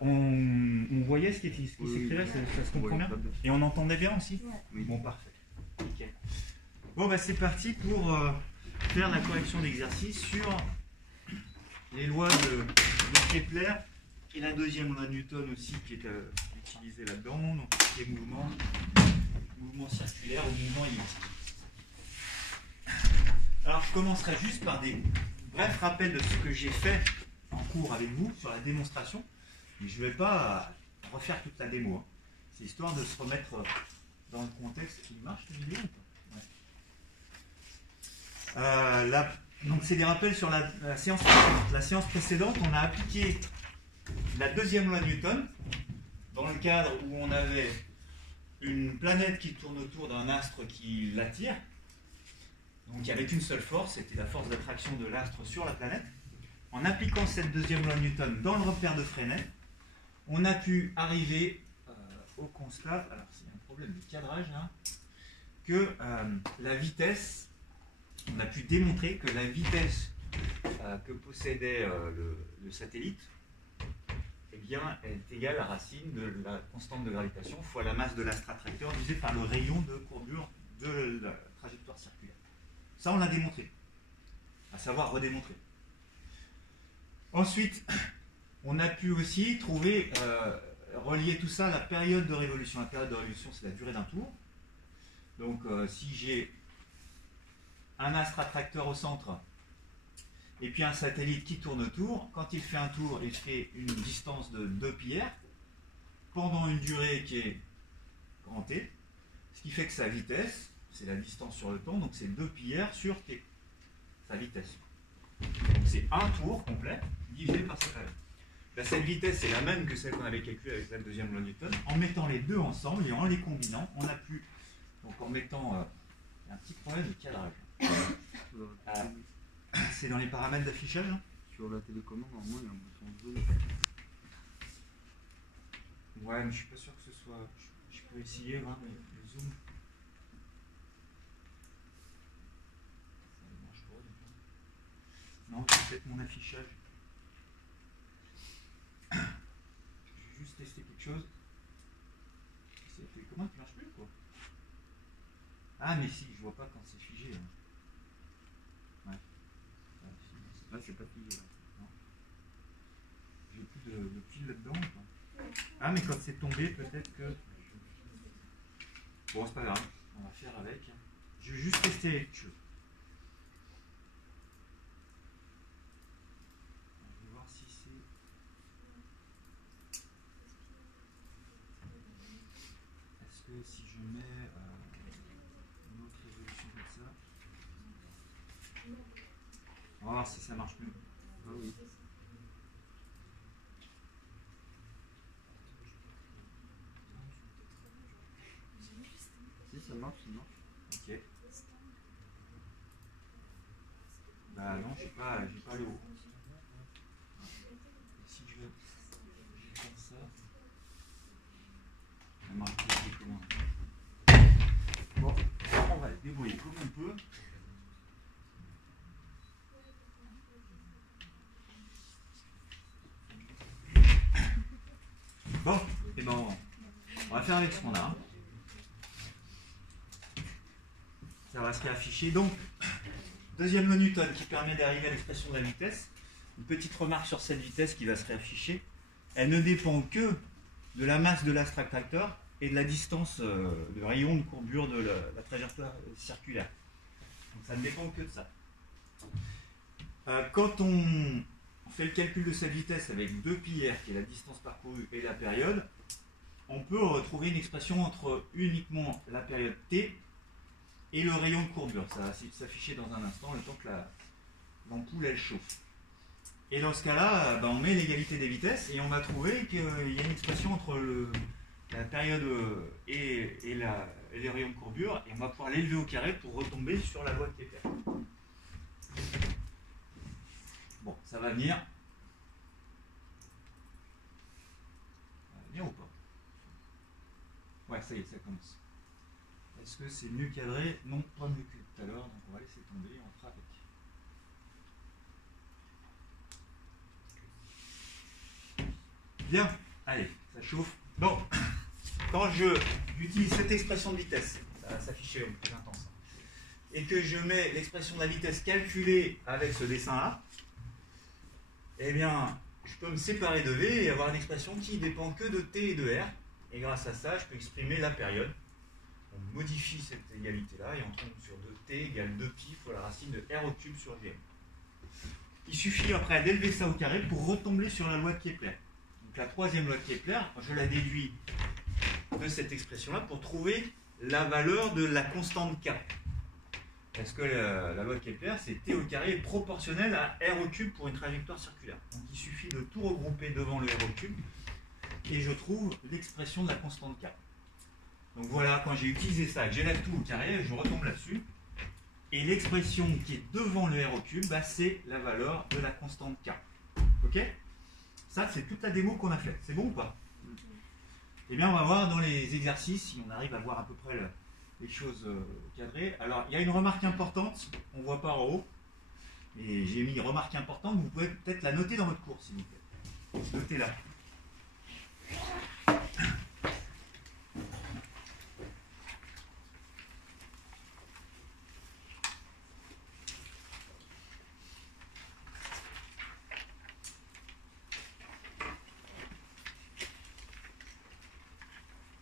on voyait ce qui s'écrivait, ça se comprend bien. Et on entendait bien aussi. Oui. Bon, parfait. Nickel. Bon, bah c'est parti pour faire la correction d'exercice sur les lois de Kepler et la deuxième loi de Newton aussi qui est utilisée là-dedans, donc qui est mouvement circulaire ou mouvement elliptique. Alors je commencerai juste par des brefs rappels de ce que j'ai fait en cours avec vous sur la démonstration, mais je ne vais pas refaire toute la démo. Hein. C'est histoire de se remettre dans le contexte. Il marche la vidéo ou pas? Ouais. Donc c'est des rappels sur la séance précédente. La séance précédente, on a appliqué la deuxième loi de Newton dans le cadre où on avait une planète qui tourne autour d'un astre qui l'attire. Donc il n'y avait qu'une seule force, c'était la force d'attraction de l'astre sur la planète. En appliquant cette deuxième loi de Newton dans le repère de Fresnel, on a pu arriver au constat, alors c'est un problème de cadrage là, que la vitesse, on a pu démontrer que la vitesse que possédait le satellite, eh bien, elle est égale à la racine de la constante de gravitation fois la masse de l'astre attracteur divisé par le rayon de courbure de la trajectoire circulaire. Ça, on l'a démontré, à savoir redémontrer. Ensuite, on a pu aussi trouver, relier tout ça à la période de révolution. La période de révolution, c'est la durée d'un tour. Donc, si j'ai un astre attracteur au centre et puis un satellite qui tourne autour, quand il fait un tour, il fait une distance de 2πr pendant une durée qui est grand T, ce qui fait que sa vitesse, c'est la distance sur le temps, donc c'est 2πr sur t, sa vitesse. Donc c'est un tour complet divisé par sa période. Ben, cette vitesse est la même que celle qu'on avait calculée avec la deuxième loi de Newton. En mettant les deux ensemble et en les combinant, on a pu, donc en mettant un petit problème de cadrage. C'est dans les paramètres d'affichage hein. Sur la télécommande, normalement, il y a un bouton zoom. Ouais, mais je suis pas sûr que ce soit. Je peux essayer, hein, mais le zoom. Ça ne marche pas du tout. Non, c'est peut-être mon affichage. Je vais juste tester quelque chose. Comment tu marches plus quoi? Ah, mais si, je vois pas quand c'est figé. Hein. Ouais. Ah, c'est pas figé là. Non. J'ai plus de pile là-dedans. Ah, mais quand c'est tombé, peut-être que. Bon, c'est pas grave, on va faire avec. Je vais juste tester quelque chose. Je vais voir si c'est. Est-ce que si je mets une autre résolution comme ça. On va voir si ça marche mieux. Ah oui. Si ça marche, ça marche. Ok. Bah non, j'ai pas le haut. Et si je veux faire ça, ça marche plus comment. Bon, on va se débrouiller comme on peut. Bon, et ben on va faire avec ce qu'on a. Ça va se réafficher. Donc, deuxième loi Newton qui permet d'arriver à l'expression de la vitesse. Une petite remarque sur cette vitesse qui va se réafficher. Elle ne dépend que de la masse de l'astre attracteur et de la distance de rayon de courbure de la trajectoire circulaire. Donc ça ne dépend que de ça. Quand on fait le calcul de cette vitesse avec 2πr, qui est la distance parcourue, et la période, on peut retrouver une expression entre uniquement la période t et le rayon de courbure. Ça va s'afficher dans un instant, le temps que l'ampoule elle chauffe. Et dans ce cas-là, ben, on met l'égalité des vitesses et on va trouver qu'il y a une expression entre la période et les rayons de courbure, et on va pouvoir l'élever au carré pour retomber sur la loi de Kepler. Bon, ça va venir. Ça va venir ou pas? Ouais, ça y est, ça commence. Est-ce que c'est mieux cadré? Non, pas mieux que tout à l'heure, donc on va laisser tomber, on fera avec. Bien, allez, ça chauffe. Bon, quand j'utilise cette expression de vitesse, ça va s'afficher au plus intense, et que je mets l'expression de la vitesse calculée avec ce dessin-là, eh bien, je peux me séparer de V et avoir une expression qui dépend que de T et de R. Et grâce à ça, je peux exprimer la période. On modifie cette égalité-là et on tombe sur 2T égale 2pi fois la racine de R au cube sur Vm. Il suffit après d'élever ça au carré pour retomber sur la loi de Kepler. Donc la troisième loi de Kepler, je la déduis de cette expression-là pour trouver la valeur de la constante K. Parce que la loi de Kepler, c'est T au carré est proportionnel à R au cube pour une trajectoire circulaire. Donc il suffit de tout regrouper devant le R au cube et je trouve l'expression de la constante K. Donc voilà, quand j'ai utilisé ça, que j'élève tout au carré, je retombe là-dessus. Et l'expression qui est devant le R au cube, bah, c'est la valeur de la constante K. Ok? Ça, c'est toute la démo qu'on a faite. C'est bon ou pas? Eh bien, on va voir dans les exercices, si on arrive à voir à peu près les choses cadrées. Alors, il y a une remarque importante, on ne voit pas en haut, mais j'ai mis remarque importante, vous pouvez peut-être la noter dans votre cours, s'il vous plaît. Notez-la.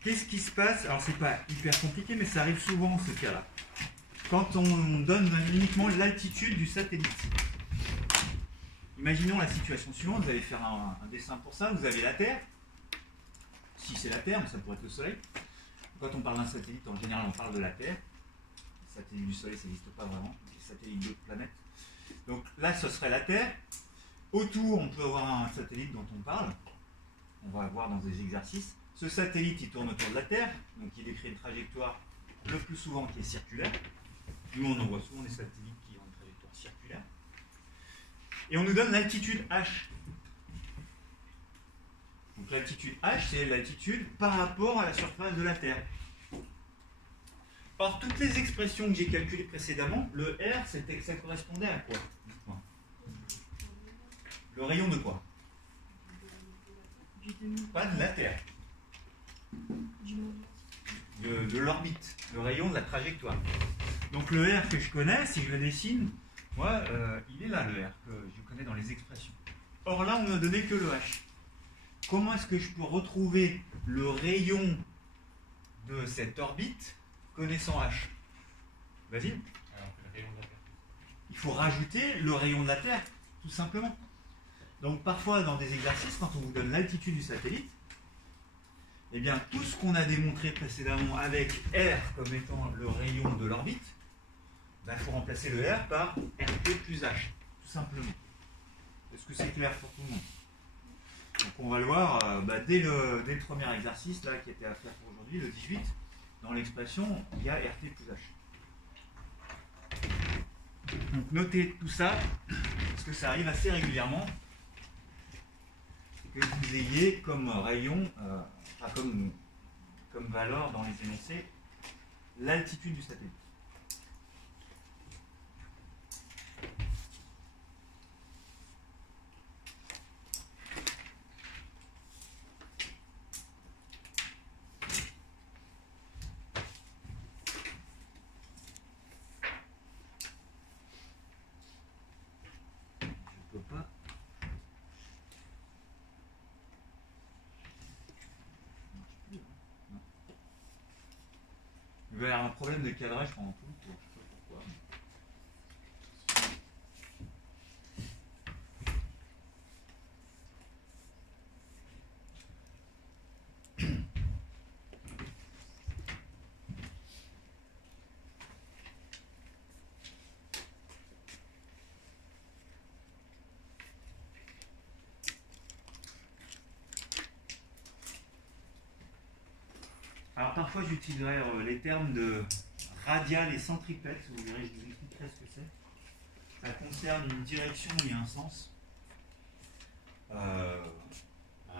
Qu'est-ce qui se passe? Alors, c'est pas hyper compliqué, mais ça arrive souvent, ce cas-là. Quand on donne uniquement l'altitude du satellite. Imaginons la situation suivante, vous allez faire un dessin pour ça, vous avez la Terre. Si c'est la Terre, mais ça pourrait être le Soleil. Quand on parle d'un satellite, en général, on parle de la Terre. Le satellite du Soleil, ça n'existe pas vraiment. Les satellites d'autres planètes. Donc là, ce serait la Terre. Autour, on peut avoir un satellite dont on parle. On va voir dans des exercices. Ce satellite, il tourne autour de la Terre, donc il décrit une trajectoire le plus souvent qui est circulaire. Nous, on en voit souvent des satellites qui ont une trajectoire circulaire. Et on nous donne l'altitude h. Donc l'altitude h, c'est l'altitude par rapport à la surface de la Terre. Or, toutes les expressions que j'ai calculées précédemment, le R, ça correspondait à quoi? Le rayon de quoi? Pas de la Terre. De l'orbite, le rayon de la trajectoire. Donc le R que je connais, si je le dessine, moi, il est là le R que je connais dans les expressions. Or là, on ne m'a donné que le H. Comment est-ce que je peux retrouver le rayon de cette orbite connaissant H? Vas-y. Il faut rajouter le rayon de la Terre, tout simplement. Donc parfois, dans des exercices, quand on vous donne l'altitude du satellite, eh bien, tout ce qu'on a démontré précédemment avec R comme étant le rayon de l'orbite, il faut remplacer le R par RT plus H, tout simplement. Est-ce que c'est clair pour tout le monde? Donc on va le voir dès le premier exercice là, qui était à faire pour aujourd'hui, le 18. Dans l'expression, il y a RT plus H. Donc notez tout ça, parce que ça arrive assez régulièrement, que vous ayez comme rayon, comme valeur dans les énoncés, l'altitude du satellite. Je peux pas. Il va y avoir un problème de cadrage pendant tout le cours, je ne sais pas pourquoi. Alors parfois j'utiliserai les termes de radial et centripète, vous verrez, je vous expliquerai ce que c'est. Ça concerne une direction et un sens.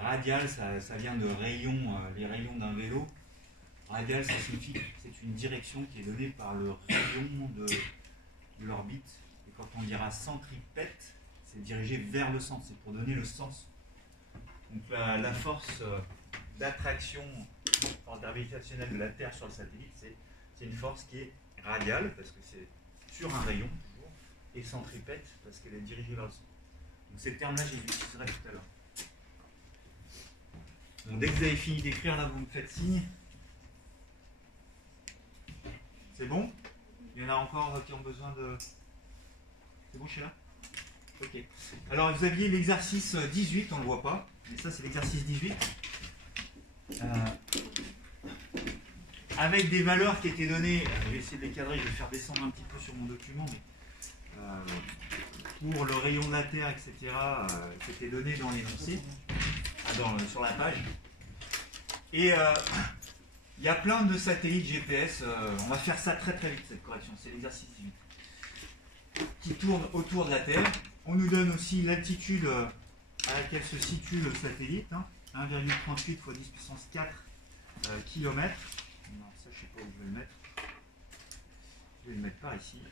Radial, ça vient de rayon, les rayons d'un vélo. Radial, ça signifie que c'est une direction qui est donnée par le rayon de l'orbite. Et quand on dira centripète, c'est dirigé vers le centre, c'est pour donner le sens Donc la force d'attraction, force gravitationnelle de la Terre sur le satellite, c'est une force qui est radiale, parce que c'est sur un rayon, toujours, et centripète, parce qu'elle est dirigée vers le centre. Donc ces termes-là, je les utiliserai tout à l'heure. Donc dès que vous avez fini d'écrire, là, vous me faites signe. C'est bon? Il y en a encore qui ont besoin de... C'est bon, Sheila? Ok. Alors, vous aviez l'exercice 18, on ne le voit pas, mais ça, c'est l'exercice 18. Avec des valeurs qui étaient données, je vais essayer de les cadrer, je vais faire descendre un petit peu sur mon document, mais pour le rayon de la Terre, etc., c'était donné dans l'énoncé, sur la page. Et il y a plein de satellites GPS, on va faire ça très très vite, cette correction, c'est l'exercice 18, qui tournent autour de la Terre. On nous donne aussi l'altitude à laquelle se situe le satellite, 1,38 x 10 puissance 4 km. Non, ça je ne sais pas où je vais le mettre. Je vais le mettre par ici.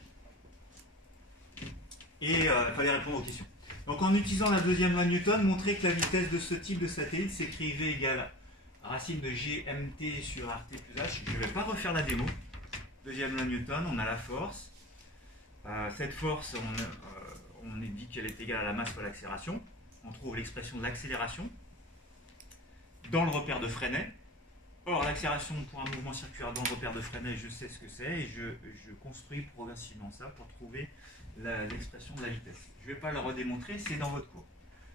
Et il fallait répondre aux questions. Donc en utilisant la deuxième loi de Newton, montrer que la vitesse de ce type de satellite s'écrit V égale racine de GMT sur RT plus H. Je ne vais pas refaire la démo. Deuxième loi de Newton, on a la force. Cette force, on dit qu'elle est égale à la masse fois l'accélération. On trouve l'expression de l'accélération dans le repère de Freinet. Or, l'accélération pour un mouvement circulaire dans le repère de Freinet, je sais ce que c'est, et je construis progressivement ça pour trouver l'expression de la vitesse. Je ne vais pas le redémontrer, c'est dans votre cours.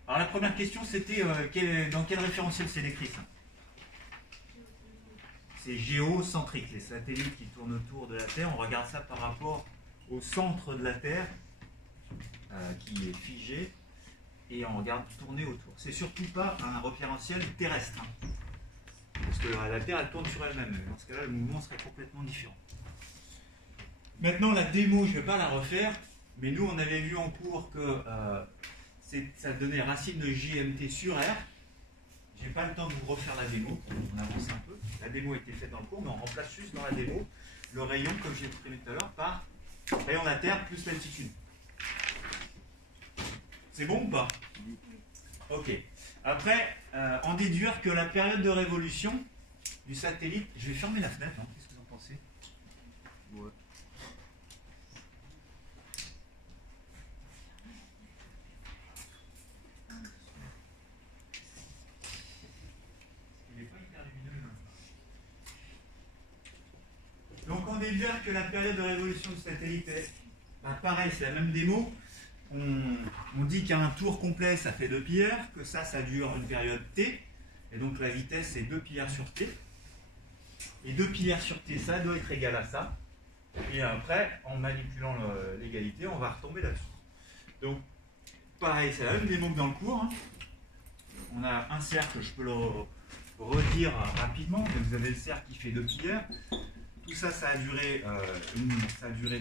Alors la première question, c'était dans quel référentiel c'est décrit ça? C'est géocentrique, les satellites qui tournent autour de la Terre, on regarde ça par rapport au centre de la Terre, qui est figé, et on regarde tourner autour. C'est surtout pas un référentiel terrestre, parce que la Terre elle tourne sur elle-même. Dans ce cas-là, le mouvement serait complètement différent. Maintenant, la démo, je ne vais pas la refaire, mais nous, on avait vu en cours que ça donnait racine de JMT sur R. Je n'ai pas le temps de vous refaire la démo, on avance un peu. La démo a été faite dans le cours, mais on remplace juste dans la démo le rayon, comme j'ai exprimé tout à l'heure, par rayon de la Terre plus l'altitude. C'est bon ou pas? Ok. Après, en déduire que la période de révolution du satellite... Je vais fermer la fenêtre, qu'est-ce que vous en pensez? Ouais. Il n'est pas hyper lumineux. Donc on déduire que la période de révolution du satellite est... pareil, c'est la même démo. On dit qu'un tour complet, ça fait 2 pi r, que ça dure une période t, et donc la vitesse, c'est 2 pi r sur t. Et 2 pi r sur t, ça doit être égal à ça. Et après, en manipulant l'égalité, on va retomber là-dessus. Donc, pareil, c'est la même démo que dans le cours. On a un cercle, je peux le redire rapidement, mais vous avez le cercle qui fait 2 pi r. Tout ça, ça a duré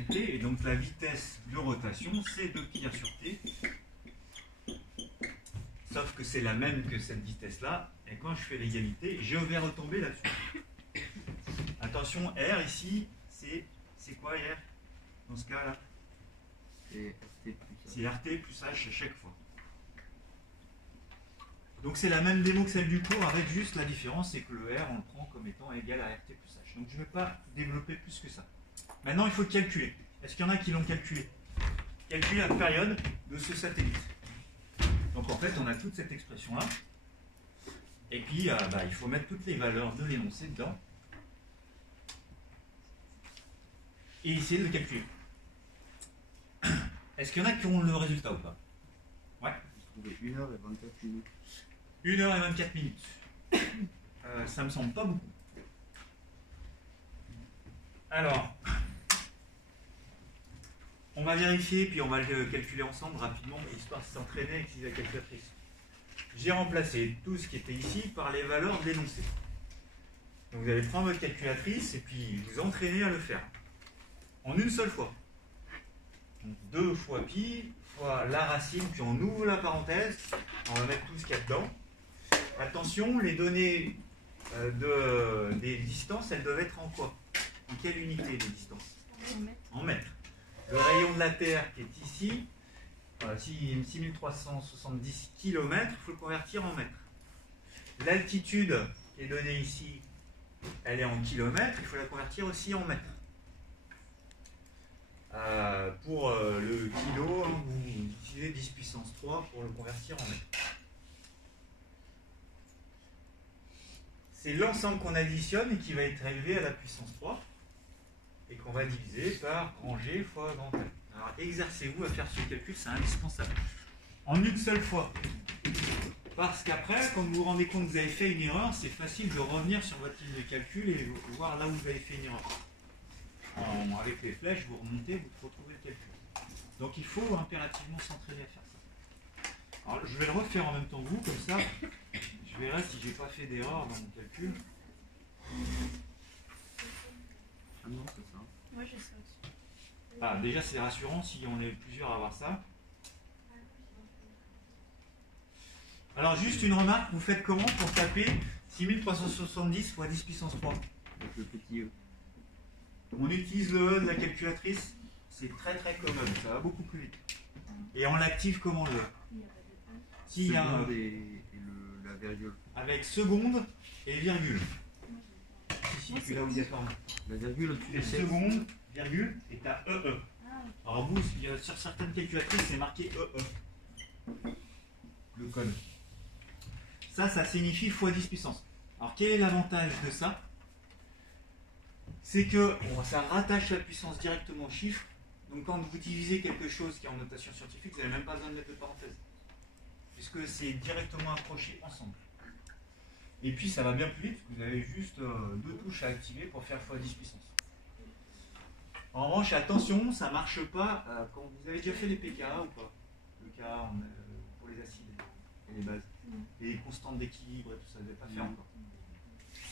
t, et donc la vitesse de rotation, c'est 2 pi r sur t. Sauf que c'est la même que cette vitesse-là, et quand je fais l'égalité, je vais retomber là-dessus. Attention, R ici, c'est quoi R dans ce cas-là? C'est RT plus H à chaque fois. Donc c'est la même démo que celle du cours, avec juste la différence, c'est que le R, on le prend comme étant égal à RT plus H. Donc je ne vais pas développer plus que ça. Maintenant, il faut calculer. Est-ce qu'il y en a qui l'ont calculé? Calculer la période de ce satellite. Donc en fait, on a toute cette expression-là. Et puis, il faut mettre toutes les valeurs de l'énoncé dedans. Et essayer de le calculer. Est-ce qu'il y en a qui ont le résultat ou pas? Ouais. J'ai trouvé 1h24 minutes. 1h24 minutes. Ça me semble pas beaucoup. Alors, on va vérifier, puis on va le calculer ensemble rapidement, histoire de s'entraîner avec la calculatrice. J'ai remplacé tout ce qui était ici par les valeurs de l'énoncé. Donc vous allez prendre votre calculatrice et puis vous entraîner à le faire. En une seule fois. Donc 2 fois pi, fois la racine, puis on ouvre la parenthèse, on va mettre tout ce qu'il y a dedans. Attention, les données des distances, elles doivent être en quoi? En quelle unité les distances? En mètres. Le rayon de la Terre qui est ici, 6370 km, il faut le convertir en mètres. l'altitude qui est donnée ici, elle est en kilomètres, il faut la convertir aussi en mètres. Pour le kilo, hein, vous utilisez 10 puissance 3 pour le convertir en mètres. C'est l'ensemble qu'on additionne et qui va être élevé à la puissance 3 et qu'on va diviser par grand G fois grand L. Alors exercez-vous à faire ce calcul, c'est indispensable. En une seule fois. Parce qu'après, quand vous vous rendez compte que vous avez fait une erreur, c'est facile de revenir sur votre ligne de calcul et voir là où vous avez fait une erreur. Avec les flèches, vous remontez, vous retrouvez le calcul. Donc il faut impérativement s'entraîner à faire ça. Alors je vais le refaire en même temps que vous, comme ça, je verrai si j'ai pas fait d'erreur dans mon calcul. Ah non, c'est ça. Moi j'ai ça aussi. Ah, déjà c'est rassurant si on est plusieurs à avoir ça. Alors juste une remarque, vous faites comment pour taper 6370 fois 10 puissance 3? Avec le petit E. On utilise le E de la calculatrice, c'est très très commode, ça va beaucoup plus vite. Et on l'active comment le E? S'il y a un Seconde E. et la virgule. Avec seconde et virgule. Si, tu l'as obligatoirement. La virgule au-dessus Tu de fais seconde, virgule, et tu as EE. Alors vous, sur certaines calculatrices, c'est marqué EE. Le code. Ça signifie x 10 puissance. Alors quel est l'avantage de ça? C'est que ça rattache la puissance directement au chiffre. Donc quand vous divisez quelque chose qui est en notation scientifique, vous n'avez même pas besoin de mettre de parenthèse. Puisque c'est directement accroché ensemble. Et puis ça va bien plus vite, parce que vous avez juste deux touches à activer pour faire x 10 puissance. En revanche, attention, ça ne marche pas quand vous avez déjà fait les pKa ou pas. Le K pour les acides et les bases. Les constantes d'équilibre et tout ça, vous n'avez pas fait encore.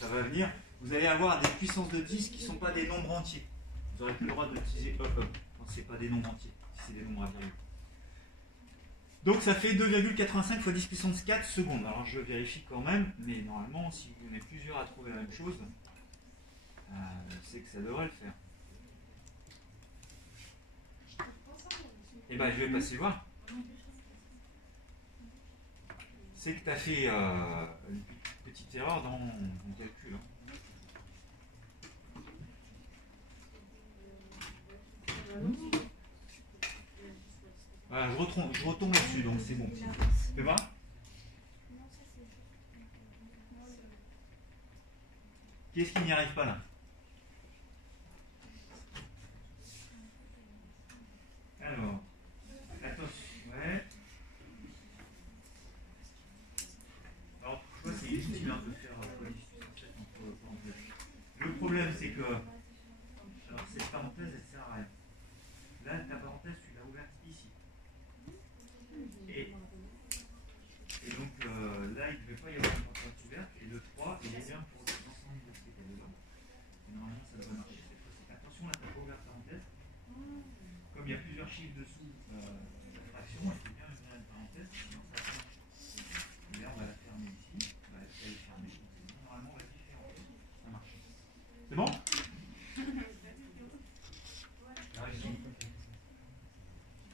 Ça va venir, vous allez avoir des puissances de 10 qui ne sont pas des nombres entiers. Vous n'aurez plus le droit d'utiliser EE quand ce n'est pas des nombres entiers, si c'est des nombres à virgule. Donc ça fait 2,85 fois 10 puissance 4 secondes. Alors je vérifie quand même, mais normalement, si vous êtes plusieurs à trouver la même chose, c'est que ça devrait le faire. Et bien je vais passer voir. C'est que tu as fait une petite erreur dans ton calcul. Voilà, je retombe là-dessus, donc c'est bon. Fais voir. Qui est-ce qui n'y arrive pas là? Alors, attention, ouais. Alors, je vois c'est utile de faire le problème, c'est que alors cette parenthèse, elle sert à rien. Là, ta parenthèse, tu l'as ouverte ici. Et donc là, il ne devait pas y avoir une parenthèse ouverte. Et le 3, il est bien pour l'ensemble de ces cas-là. Et normalement, ça devrait marcher cette fois-ci. Attention, là, tu n'as pas ouvert la parenthèse. Comme il y a plusieurs chiffres dessous la fraction, il faut bien ouvrir une parenthèse, sinon ça va pas marcher. Et là, on va la fermer ici. Elle est fermée. Normalement, on va différencier. Ça marche. C'est bon?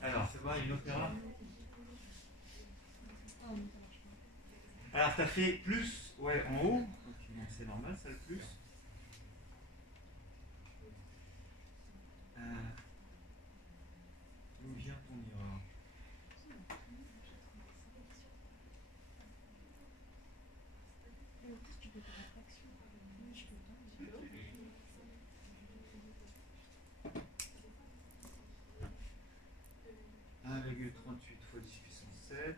Alors, c'est quoi une autre erreur? Alors, tu as fait plus, ouais, en haut. Donc, c'est normal, ça le plus. D'où vient ton erreur? Virgule 38 fois 10 puissance 7.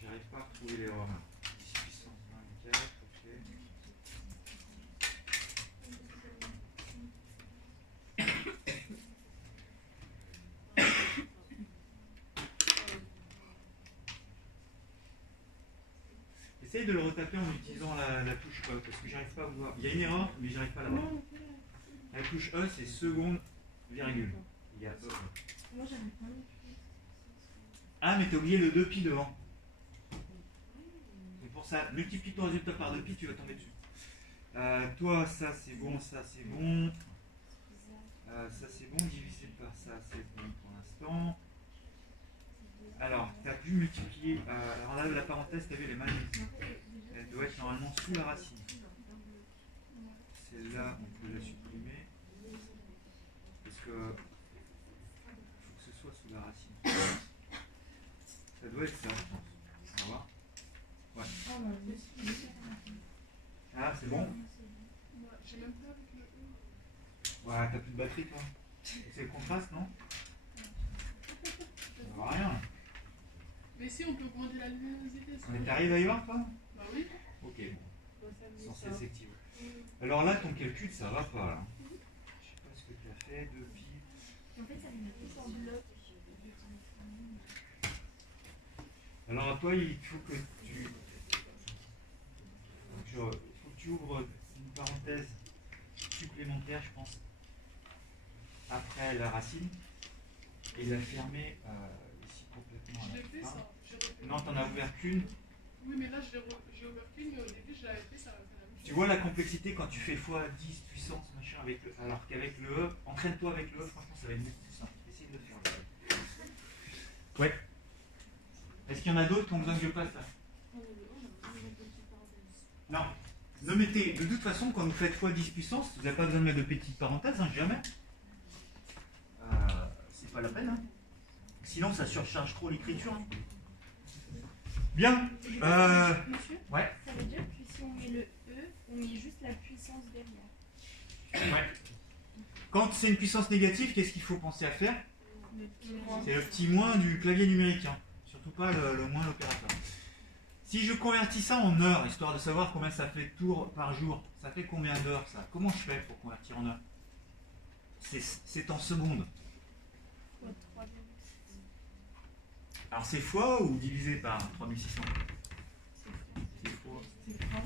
J'arrive pas à retrouver l'erreur. 10 puissance 24, ok. Essaye de le retaper en utilisant la touche E, parce que j'arrive pas à voir. Il y a une erreur, mais j'arrive pas à la voir. La touche E, c'est seconde, virgule. Il y a E. Moi j'arrive pas. Ah, mais tu as oublié le 2pi devant. C'est pour ça, multiplie ton résultat par 2pi, tu vas tomber dessus. Toi, ça c'est bon, ça c'est bon. Ça c'est bon, divisé par ça c'est bon pour l'instant. Alors, tu as pu multiplier. Alors là, la parenthèse, tu as vu, elle est mal mise. Elle doit être normalement sous la racine. Celle-là, on peut la supprimer. Parce que il faut que ce soit sous la racine. Ça doit être ça, je pense. On va voir. Ouais. Ah, c'est bon? J'ai même pas avec le E. Ouais, t'as plus de batterie, toi. C'est le contraste, non? Ça va rien. Mais si, on peut augmenter la luminosité. ça. Mais t'arrives à y voir, toi? Bah oui. Ok, bon. Censé s'activer. Alors là, ton calcul, ça va pas, là. Je sais pas ce que tu as fait depuis. En fait, ça me met plus en bloc. Alors, toi, il faut que tu ouvres une parenthèse supplémentaire, je pense, après la racine, et la fermer ici complètement. Je l'ai fait ça. J'ai refait. Non, t'en as ouvert qu'une. Oui, mais là, j'ai ouvert qu'une, mais au début, je l'avais fait, ça m'a fait la même chose. Tu vois la complexité quand tu fais x10 puissance, machin, avec le, alors qu'avec le E, entraîne-toi avec le E, franchement, ça va être beaucoup plus simple. Essaye de le faire. Ouais. Est-ce qu'il y en a d'autres qui ont besoin que je passe là? Non. Ne mettez, de toute façon, quand vous faites x10 puissance, vous n'avez pas besoin de mettre de petites parenthèses, hein, jamais. C'est pas la peine. Hein. Sinon, ça surcharge trop l'écriture. Hein. Bien. Monsieur, Ouais. ça veut dire que si on met le E, on met juste la puissance derrière. Ouais. Quand c'est une puissance négative, qu'est-ce qu'il faut penser à faire? Le moins. C'est le petit moins du clavier numérique. Hein. Surtout pas le moins l'opérateur. Si je convertis ça en heures, histoire de savoir combien ça fait de tours par jour, ça fait combien d'heures ça? Comment je fais pour convertir en heures? C'est en secondes. Fois 3,6. Alors c'est fois ou divisé par 3600? C'est fois. C'est fois.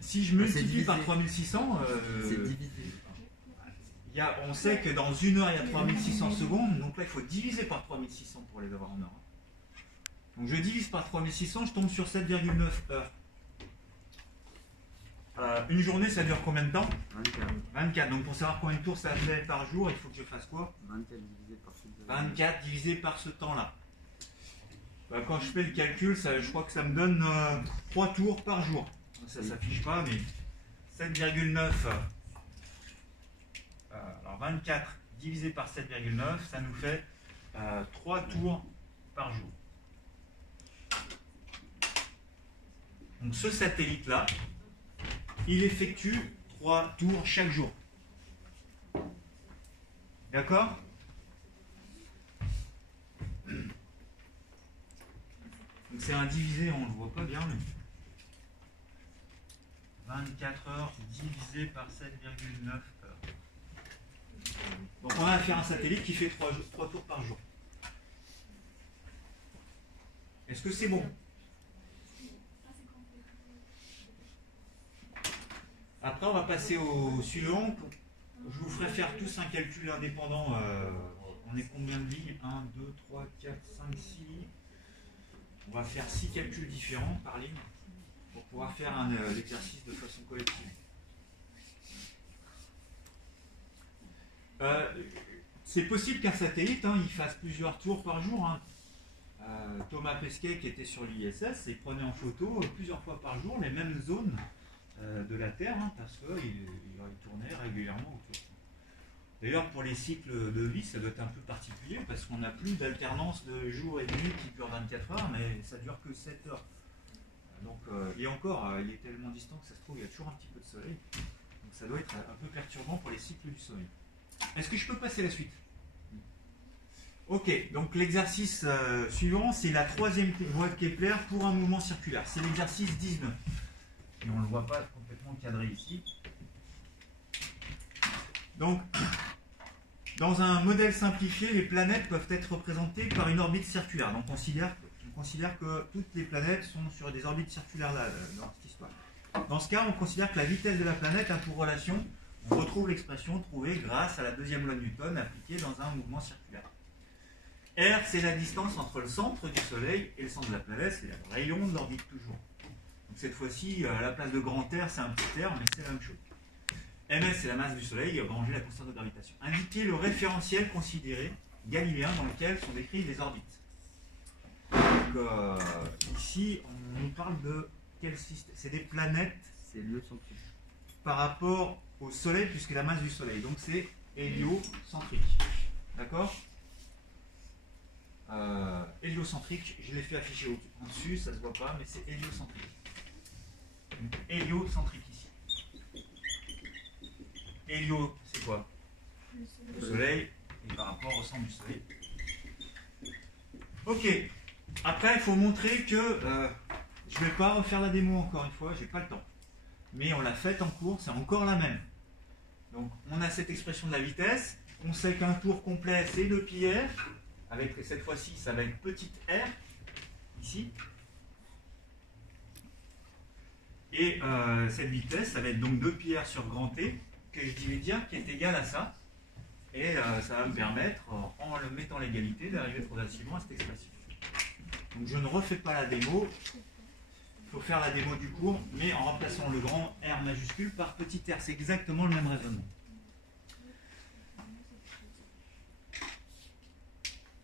Si je multiplie par 3600, C'est divisé. on sait que dans une heure il y a 3600 secondes, donc là il faut diviser par 3600 pour les avoir en heures. Donc je divise par 3600, je tombe sur 7,9 heures. Une journée ça dure combien de temps? 24. 24. Donc pour savoir combien de tours ça fait par jour, il faut que je fasse quoi? 24 divisé par 7. 24 divisé par ce temps-là. Quand je fais le calcul, je crois que ça me donne 3 tours par jour. Ça ne s'affiche pas, mais 7,9. Alors 24 divisé par 7,9, ça nous fait 3 tours par jour. Donc ce satellite-là, il effectue 3 tours chaque jour. D'accord? Donc c'est un divisé, on ne le voit pas bien, mais 24 heures divisé par 7,9 heures. Donc on a affaire à un satellite qui fait 3 tours par jour. Est-ce que c'est bon? Après on va passer au suivant. Je vous ferai faire tous un calcul indépendant. On est combien de lignes? 1, 2, 3, 4, 5, 6 lignes. On va faire 6 calculs différents par ligne pour pouvoir faire l'exercice de façon collective. C'est possible qu'un satellite il fasse plusieurs tours par jour. Hein. Thomas Pesquet, qui était sur l'ISS, il prenait en photo plusieurs fois par jour les mêmes zones de la Terre, parce qu'il tournait régulièrement autour. D'ailleurs, pour les cycles de vie, ça doit être un peu particulier parce qu'on n'a plus d'alternance de jour et de nuit qui dure 24 heures, mais ça dure que 7 heures. Donc, et encore, il est tellement distant que ça se trouve, il y a toujours un petit peu de soleil. Donc ça doit être un peu perturbant pour les cycles du sommeil. Est-ce que je peux passer la suite? Ok, donc l'exercice suivant, c'est la troisième loi de Kepler pour un mouvement circulaire. C'est l'exercice 19. Et on ne le voit pas complètement cadré ici. Donc, dans un modèle simplifié, les planètes peuvent être représentées par une orbite circulaire. Donc, on considère que toutes les planètes sont sur des orbites circulaires là, dans cette histoire. Dans ce cas, on considère que la vitesse de la planète a pour relation, on retrouve l'expression trouvée grâce à la deuxième loi de Newton appliquée dans un mouvement circulaire. R, c'est la distance entre le centre du Soleil et le centre de la planète, c'est le rayon de l'orbite toujours. Donc cette fois-ci, à la place de grand R, c'est un petit r, mais c'est la même chose. Ms, c'est la masse du Soleil, rangée la constante de gravitation. Indiquez le référentiel considéré galiléen dans lequel sont décrites les orbites. Donc, ici, on nous parle de quel système? C'est des planètes C'est l'héliocentrique. par rapport au Soleil, puisque la masse du Soleil. Donc c'est héliocentrique. D'accord? Héliocentrique, je l'ai fait afficher en dessus, ça se voit pas, mais c'est héliocentrique. Donc, héliocentrique ici. Hélio, c'est quoi? Le Soleil, et par rapport au centre du Soleil. Ok. Après, il faut montrer que je ne vais pas refaire la démo encore une fois, j'ai pas le temps. Mais on l'a faite en cours, c'est encore la même. Donc, on a cette expression de la vitesse. On sait qu'un tour complet, c'est 2 πr. Avec cette fois-ci, ça va être petite r, ici. Et cette vitesse, ça va être donc 2 πr sur grand T, que je vais dire qui est égal à ça. Et ça va me permettre, en le mettant l'égalité, d'arriver progressivement à cette expression. Donc je ne refais pas la démo. Il faut faire la démo du cours, mais en remplaçant le grand R majuscule par petit r. C'est exactement le même raisonnement.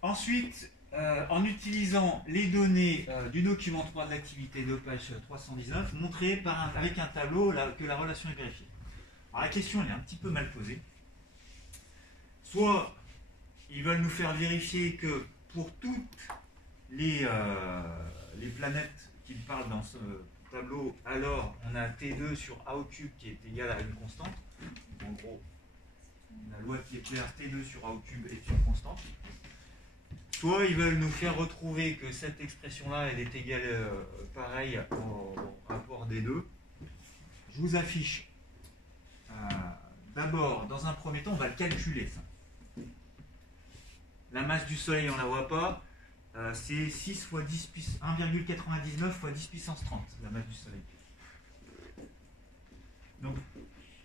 Ensuite, en utilisant les données du document 3 de l'activité de page 319, montrer avec un tableau que la relation est vérifiée. Alors la question elle est un petit peu mal posée. Soit ils veulent nous faire vérifier que pour toutes les planètes qu'ils parlent dans ce tableau, alors on a T2 sur A au cube qui est égal à une constante. En gros, la loi qui est claire, T2 sur A au cube est une constante. Soit ils veulent nous faire retrouver que cette expression-là, elle est égale pareil au rapport des deux. Je vous affiche. D'abord, dans un premier temps, on va le calculer, ça. La masse du Soleil, on ne la voit pas. C'est 6 fois 10 1,99 fois 10 puissance 30, la masse du Soleil. Donc,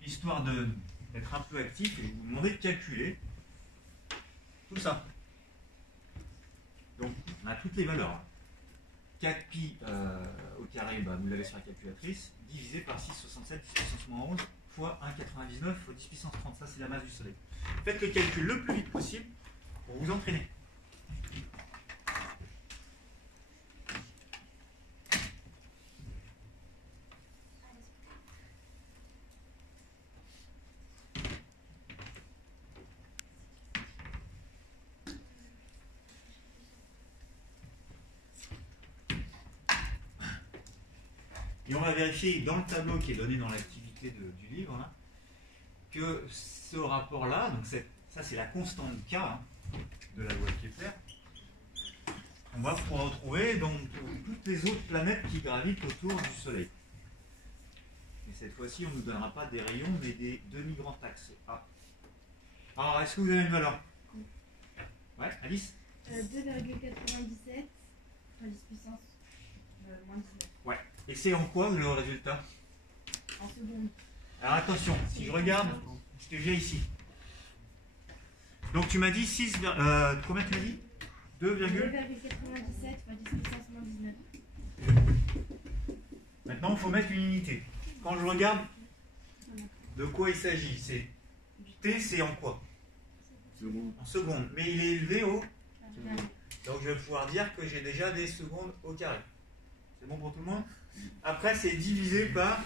histoire d'être un peu actif, je vais vous demander de calculer tout ça. Donc, on a toutes les valeurs. 4 pi au carré, vous l'avez sur la calculatrice, divisé par 6,67, 10 puissance moins 11, fois 1,99 fois 10 puissance 30. Ça, c'est la masse du Soleil. Faites le calcul le plus vite possible pour vous entraîner. Et on va vérifier dans le tableau qui est donné dans l'activité du livre là, que ce rapport-là, donc ça c'est la constante K de la loi de Kepler, on va pouvoir retrouver dans toutes les autres planètes qui gravitent autour du Soleil. Et cette fois-ci, on ne nous donnera pas des rayons, mais des demi-grands axes A. Alors, est-ce que vous avez une valeur? Ouais, Alice? 2,97 fois 10 puissance moins 19. Ouais. Et c'est en quoi le résultat? En seconde. Alors attention, si je regarde ce que j'ai ici. Donc tu m'as dit 6, combien tu m'as dit? 2,97 fois 10 puissance moins 19. Maintenant, il faut mettre une unité. Quand je regarde de quoi il s'agit, c'est T, c'est en quoi? En secondes. Mais il est élevé au... Donc je vais pouvoir dire que j'ai déjà des secondes au carré. C'est bon pour tout le monde? Après, c'est divisé par...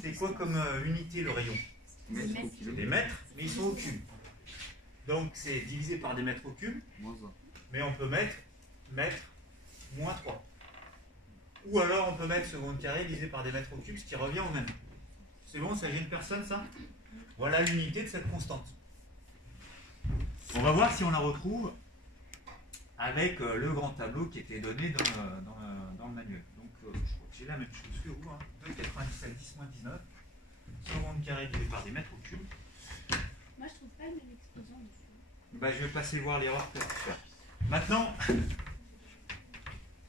C'est quoi comme unité le rayon? C'est des mètres, mais ils sont au cube. Donc c'est divisé par des mètres au cube. Mais on peut mettre mètre moins 3. Ou alors on peut mettre seconde carré divisé par des mètres au cube, ce qui revient au même. C'est bon, ça gêne personne ça? Voilà l'unité de cette constante. On va voir si on la retrouve avec le grand tableau qui était donné dans le manuel. Donc je crois que j'ai la même chose que vous. 2,97 10 moins 19. Seconde carré divisé par des mètres au cube. Moi je trouve pas une explosion dessus. Je vais passer voir l'erreur que je vais faire. Maintenant,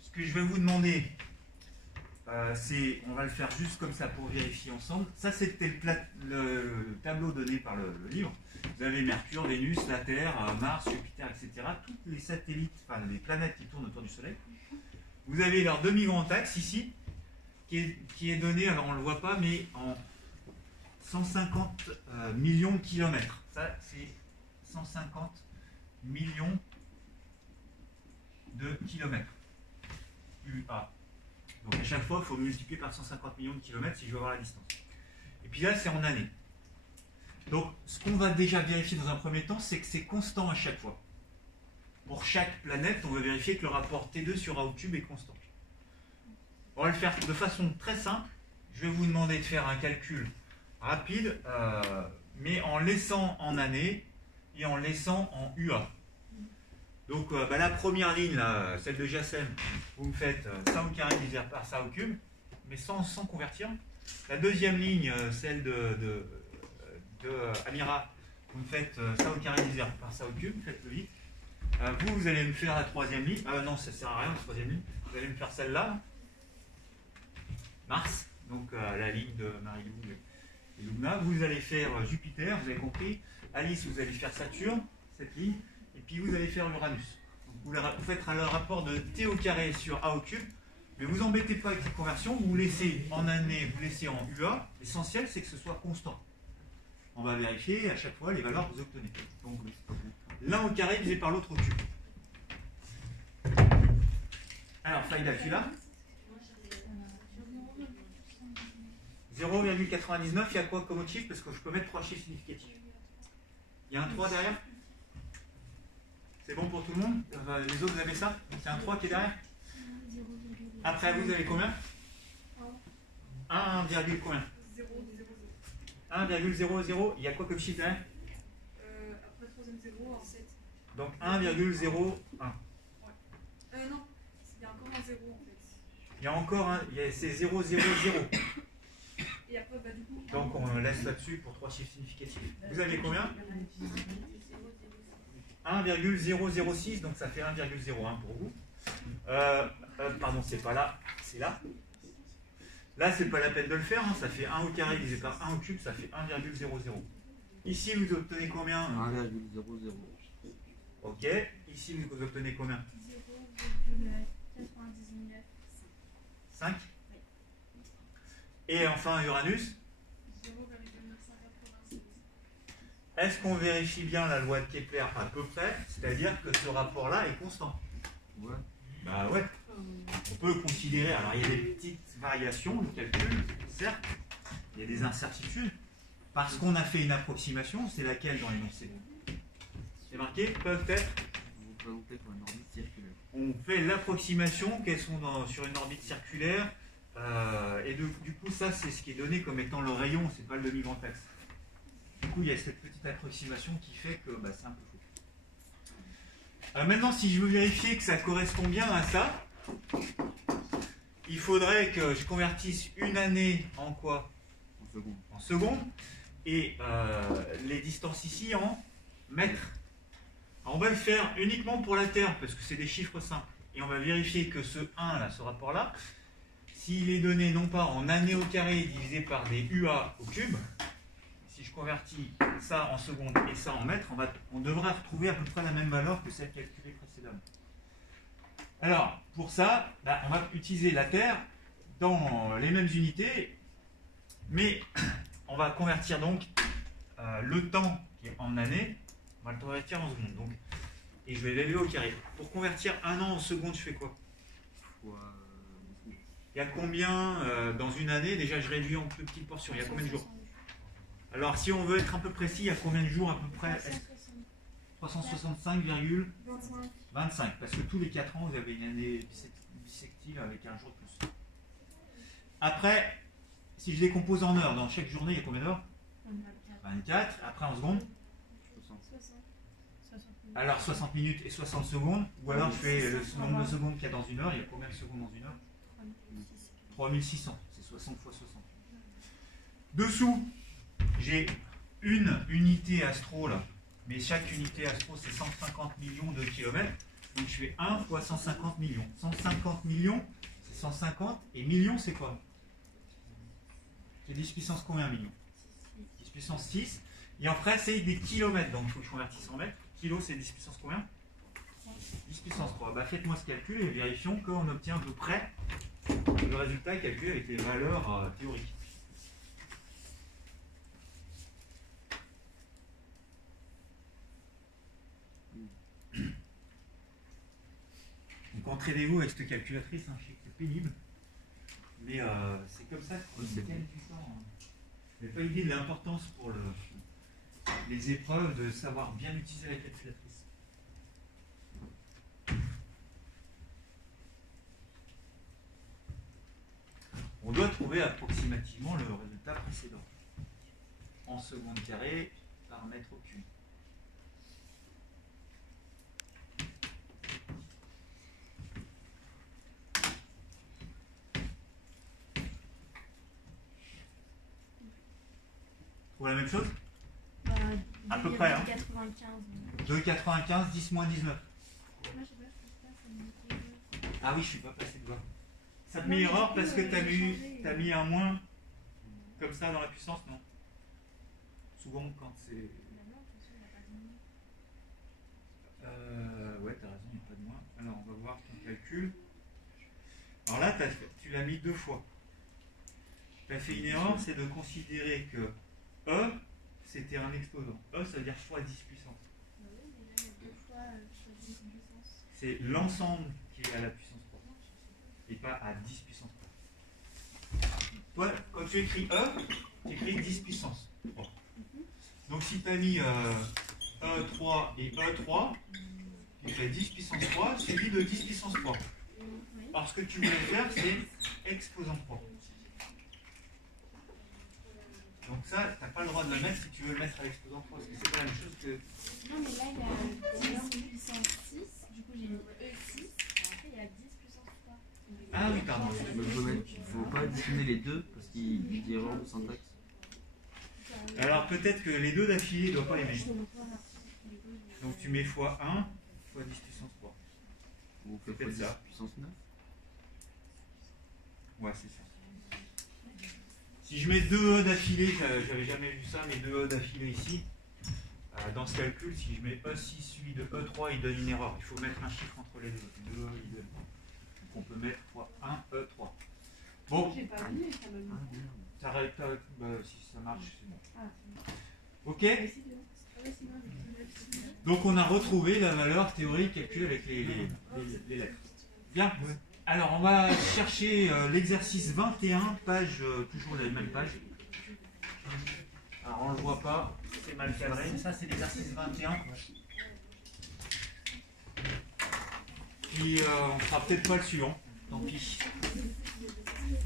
ce que je vais vous demander, on va le faire juste comme ça pour vérifier ensemble. Ça, c'était le tableau donné par le livre. Vous avez Mercure, Vénus, la Terre, Mars, Jupiter, etc. Tous les satellites, enfin les planètes qui tournent autour du Soleil. Vous avez leur demi-grand axe ici, qui est donné, alors on ne le voit pas, mais en 150 millions de kilomètres. Ça, c'est 150 millions de kilomètres. UA. Donc à chaque fois, il faut multiplier par 150 millions de kilomètres si je veux avoir la distance. Et puis là, c'est en années. Donc ce qu'on va déjà vérifier dans un premier temps, c'est que c'est constant à chaque fois. Pour chaque planète, on va vérifier que le rapport T2 sur A au cube est constant. On va le faire de façon très simple. Je vais vous demander de faire un calcul rapide, mais en laissant en années et en laissant en UA. Donc la première ligne, là, celle de Jacem, vous me faites ça au carré divisé par ça au cube, mais sans convertir. La deuxième ligne, celle de Amira, vous me faites ça au carré divisé par ça au cube, faites-le vite. Vous allez me faire la troisième ligne. Non, ça ne sert à rien, la troisième ligne. Vous allez me faire celle-là. Mars, donc la ligne de Marie-Lou et Luna. Vous allez faire Jupiter, vous avez compris. Alice, vous allez faire Saturne, cette ligne. Et puis vous allez faire Uranus. Donc, vous faites le rapport de T au carré sur A au cube. Mais vous embêtez pas avec cette conversion. Vous laissez en année, vous laissez en UA. L'essentiel, c'est que ce soit constant. On va vérifier à chaque fois les valeurs que vous obtenez. Donc l'un au carré divisé par l'autre au cube. Alors, Faïda, tu l'as ? 0,99, il y a quoi comme autre chiffre? Parce que je peux mettre 3 chiffres significatifs. Il y a un 3 derrière? C'est bon pour tout le monde? Les autres, vous avez ça? C'est un 3 qui est derrière? Après, vous avez combien? 1, combien? 1,00. Il y a quoi comme chiffre derrière? Après troisième 0, en 7. Donc 1,01. Non, il y a encore un 0 en fait. Il y a encore un, c'est 0,00. Et après, du coup. Donc on laisse là-dessus pour 3 chiffres significatifs. Vous avez combien? 1,006, donc ça fait 1,01 pour vous. Pardon, c'est pas là, c'est là. Là, c'est pas la peine de le faire, hein, ça fait 1 au carré divisé par 1 au cube, ça fait 1,00. Ici, vous obtenez combien? 1,00. Ok. Ici, vous obtenez combien? 0,99. 5. Et enfin, Uranus? 0,996. Est-ce qu'on vérifie bien la loi de Kepler à peu près? C'est-à-dire que ce rapport-là est constant? Ouais. Bah ouais. On peut considérer, alors il y a des petites variations de calcul, certes, il y a des incertitudes, parce qu'on a fait une approximation, c'est laquelle dans l'énoncé? C'est marqué, peuvent être. Vous présentez pour une orbite circulaire. On fait l'approximation qu'elles sont sur une orbite circulaire, et du coup ça c'est ce qui est donné comme étant le rayon, c'est pas le demi-grand axe. Du coup il y a cette petite approximation qui fait que c'est un peu faux. Maintenant si je veux vérifier que ça correspond bien à ça, il faudrait que je convertisse une année en quoi? En seconde. En secondes, et les distances ici en mètres. Alors, on va le faire uniquement pour la Terre, parce que c'est des chiffres simples. Et on va vérifier que ce 1, là, ce rapport-là, s'il est donné non pas en années au carré divisé par des UA au cube, si je convertis ça en secondes et ça en mètres, on devrait retrouver à peu près la même valeur que celle calculée précédemment. Alors, pour ça, on va utiliser la Terre dans les mêmes unités, mais on va convertir donc le temps qui est en années, on va le convertir en secondes. Donc, et je vais l'élever au carré. Pour convertir un an en secondes, je fais quoi? Il y a combien dans une année? Déjà, je réduis en plus petites portions. Il y a combien de jours? Alors, si on veut être un peu précis, il y a combien de jours à peu près? 365,25. Parce que tous les 4 ans, vous avez une année bissective avec un jour de plus. Après, si je décompose en heures, dans chaque journée, il y a combien d'heures? 24. Après, en secondes? 60. Alors 60 minutes et 60 secondes, ou alors je fais le nombre de secondes qu'il y a dans une heure. Il y a combien de secondes dans une heure? 3600, c'est 60 fois 60. Dessous, j'ai une unité astro là, mais chaque unité astro c'est 150 millions de kilomètres, donc je fais 1 fois 150 millions. 150 millions, C'est 150. Et million, c'est quoi? C'est 10 puissance combien, million? 10 puissance 6. Et après, c'est des kilomètres. Donc, il faut que je convertisse en mètres. Kilo, c'est 10 puissance combien? 10 puissance 3. Bah, faites-moi ce calcul et vérifions qu'on obtient à peu près le résultat calculé avec les valeurs théoriques. Donc entraînez-vous avec cette calculatrice, hein. Je sais que c'est pénible, mais c'est comme ça qu'on gagne du temps. Hein. Vous n'avez pas idée de l'importance pour les épreuves de savoir bien utiliser la calculatrice. On doit trouver approximativement le résultat précédent en seconde carrée par mètre cube. Ou la même chose? À peu près, hein. 2,95, 10 moins 19. Ah oui, je suis pas passé devant. Ça te met erreur parce que tu as mis un moins comme ça dans la puissance, non? Souvent, quand c'est. Ouais, tu as raison, il n'y a pas de moins. Alors, on va voir ton calcul. Alors là, tu l'as mis 2 fois. Tu as fait une erreur, c'est de considérer que E, c'était un exposant. E, ça veut dire fois 10 puissance. C'est l'ensemble qui est à la puissance 3. Et pas à 10 puissance 3. Toi, quand tu écris E, tu écris 10 puissance 3. Donc si tu as mis E3 et E3, tu fais 10 puissance 3 suivi de 10 puissance 3. Alors ce que tu voulais faire, c'est exposant 3. Donc ça, tu n'as pas le droit de le mettre si tu veux le mettre à l'exposant 3, parce que c'est pas la même chose que... Non, mais là, il y a 10 puissance 6, du coup j'ai mis E6, et après il y a 10 puissance 3. Ah oui, pardon. Il ne faut pas additionner les deux parce qu'il dit erreur de syntaxe. Alors peut-être que les deux d'affilée ne doivent pas les mettre. Donc tu mets fois 1, fois 10 puissance 3. Ou fait Peut-être ça. puissance 9. Ouais, c'est ça. Si je mets 2 E d'affilée, j'avais jamais vu ça, mais 2 E d'affilée ici, dans ce calcul, si je mets E6 suivi de E3, il donne une erreur. Il faut mettre un chiffre entre les deux. 2 E, il donne. Donc on peut mettre fois 1, E3. Bon, J'ai pas mis, ça m'a mis. t'arrêtes, si ça marche, c'est bon. Ah, c'est bon. Ok? Ah, c'est bien. Ah ouais, c'est bien. Donc on a retrouvé la valeur théorique calculée avec les lettres. Bien. Alors on va chercher l'exercice 21, page, toujours la même page. Alors on ne le voit pas, c'est mal cadré, mais ça c'est l'exercice 21. Puis on ne fera peut-être pas le suivant, tant pis.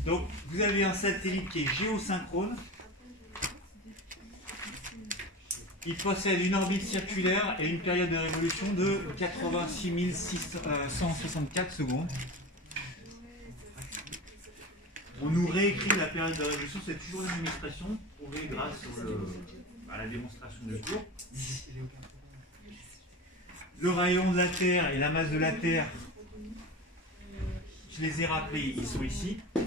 Donc vous avez un satellite qui est géosynchrone. Il possède une orbite circulaire et une période de révolution de 86 164 secondes. On nous réécrit la période de révolution, c'est toujours la même expression, trouvée grâce à la démonstration du cours. Le rayon de la Terre et la masse de la Terre, je les ai rappelés, ils sont ici. Et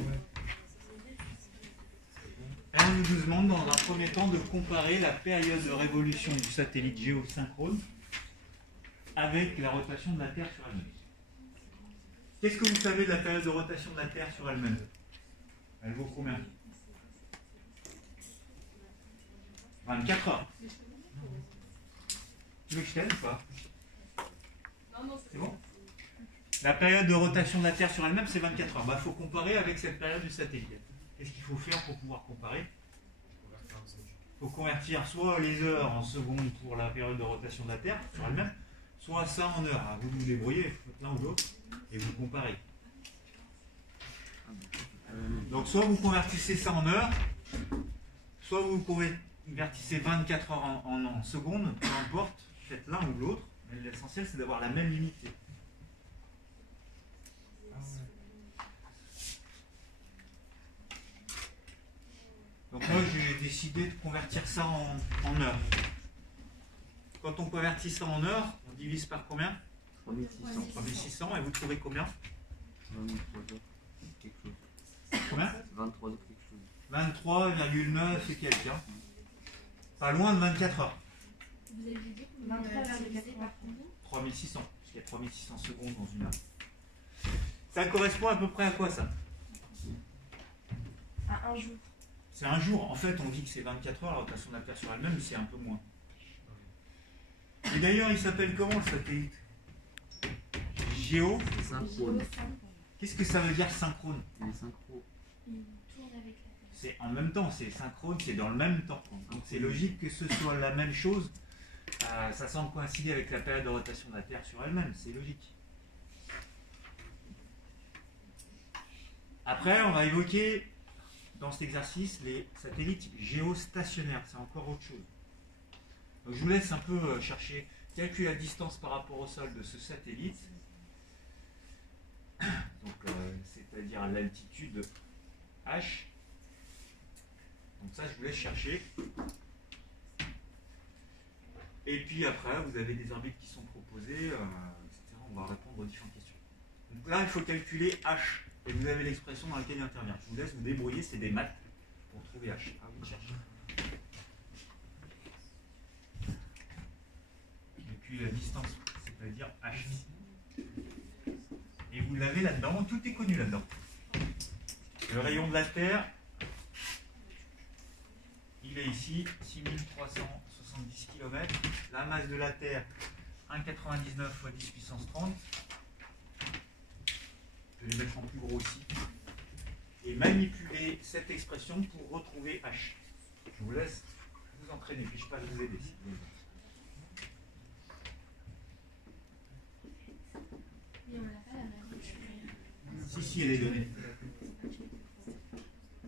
on nous demande dans un premier temps de comparer la période de révolution du satellite géosynchrone avec la rotation de la Terre sur elle-même. Qu'est-ce que vous savez de la période de rotation de la Terre sur elle-même? Elle vaut combien? 24 heures. Tu veux que je t'aide ou pas? Non, C'est bon? La période de rotation de la Terre sur elle-même, c'est 24 heures. Il faut comparer avec cette période du satellite. Qu'est-ce qu'il faut faire pour pouvoir comparer? Il faut convertir soit les heures en secondes pour la période de rotation de la Terre sur elle-même, soit ça en heures. Alors, vous vous débrouillez, faites l'un ou l'autre, et vous comparez. Donc soit vous convertissez ça en heures, soit vous convertissez 24 heures en secondes, peu importe, faites l'un ou l'autre, mais l'essentiel c'est d'avoir la même unité. Donc moi j'ai décidé de convertir ça en heures. Quand on convertit ça en heures, on divise par combien? 3600. 3600, et vous trouvez combien? 23 heures. quelque chose. Combien? 23 quelque chose. 23,9 et quelques. Hein. Pas loin de 24 heures. Vous avez dit que 23 vers divisé 4 par combien? 3600. Parce qu'il y a 3600 secondes dans une heure. Ça correspond à peu près à quoi ça? À un jour. C'est un jour. En fait, on dit que c'est 24 heures, la rotation de la Terre sur elle-même, c'est un peu moins. Et d'ailleurs, il s'appelle comment le satellite? Géo. C'est synchrone. Qu'est-ce que ça veut dire synchrone? Il est synchro. Il tourne avec la Terre. C'est en même temps, c'est synchrone, c'est dans le même temps. Donc c'est logique que ce soit la même chose. Ça semble coïncider avec la période de rotation de la Terre sur elle-même, c'est logique. Après, on va évoquer dans cet exercice les satellites géostationnaires, c'est encore autre chose. Donc je vous laisse un peu chercher, calculer la distance par rapport au sol de ce satellite, c'est-à-dire l'altitude H. Donc ça, je vous laisse chercher. Et puis après, vous avez des orbites qui sont proposées, etc. On va répondre aux différentes questions. Donc là, il faut calculer H. Et vous avez l'expression dans laquelle il intervient. Je vous laisse vous débrouiller, c'est des maths pour trouver H. À vous de chercher. Et puis la distance, c'est-à-dire H. Et vous l'avez là-dedans, tout est connu là-dedans. Le rayon de la Terre, il est ici, 6370 km. La masse de la Terre, 1,99 fois 10 puissance 30. Je vais les mettre en plus gros aussi. Et manipuler cette expression pour retrouver H. Je vous laisse vous entraîner, puis je passe vous aider. Si vous voulez. Mais on n'a pas la même. Si, elle est donnée.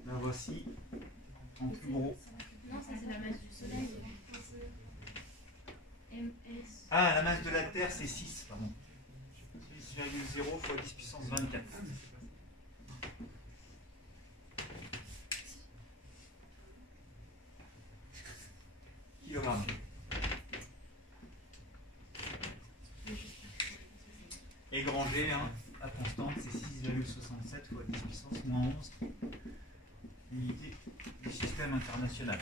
La voici en plus gros. Non, ça c'est la masse du soleil. MS. Ah, la masse de la Terre, c'est 6, pardon. 6,0 fois 10 puissance 24. Kilogrammes. Et grand G, hein, la constante, c'est 6,67 fois 10 puissance moins 11. Unité du système international.